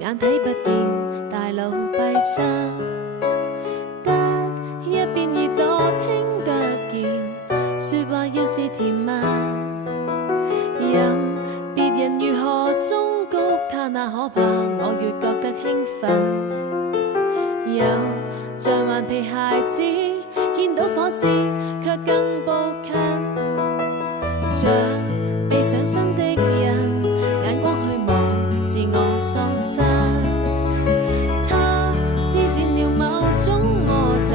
眼睇不見，大腦閉塞，得一邊耳朵聽得見，說話要是甜蜜，任別人如何忠告他那可怕，我越覺得興奮。有像頑皮孩子，見到火絲卻更步近，像被上身的人，眼光去望自我喪失。他施展了某種魔咒，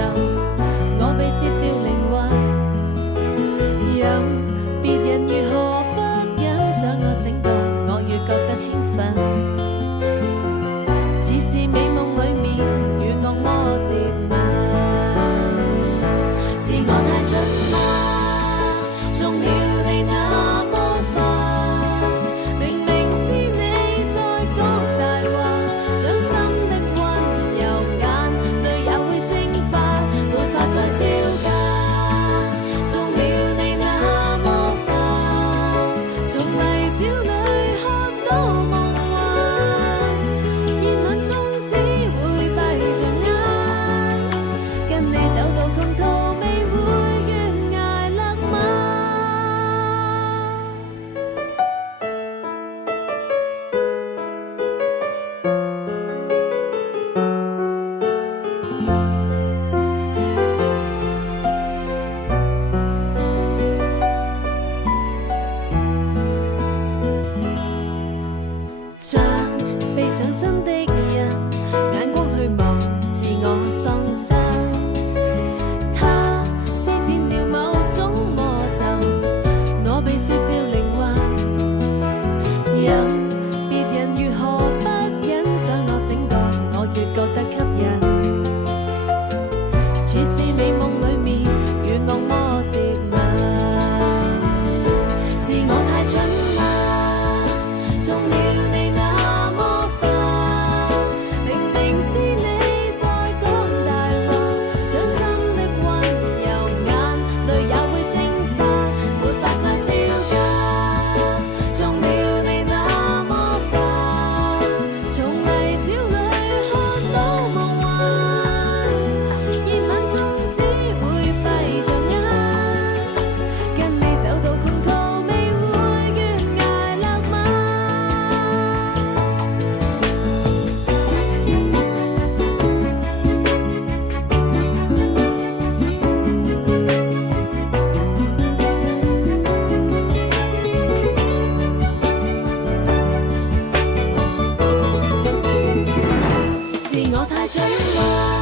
我被攝掉靈魂。任別人如何不忍想我醒覺，我越覺得興奮。似是美夢裡面與惡魔接吻，是我太蠢嗎？中了你那魔法，明明知你在講大話，掌心的溫柔，眼淚也會蒸發，沒法再招架。中了你那魔法，從泥沼裡看到夢幻，熱吻中只會閉着眼，跟你走到窮途未會懸崖勒馬。像被上身的人，眼光去望自我喪失。他施展了某種魔咒，我被攝掉靈魂。任別人如何不忍想我醒覺，我越覺得吸引。似是美夢裡面與惡魔接吻，是我太蠢嗎？中了你那魔法，明明知你在講大話，掌心的溫柔，眼淚也會蒸發，沒法再招架。中了你那魔法，從泥沼裡看到夢幻，熱吻中只會閉着眼，跟你走到窮途未會懸崖勒馬。是我太蠢嗎？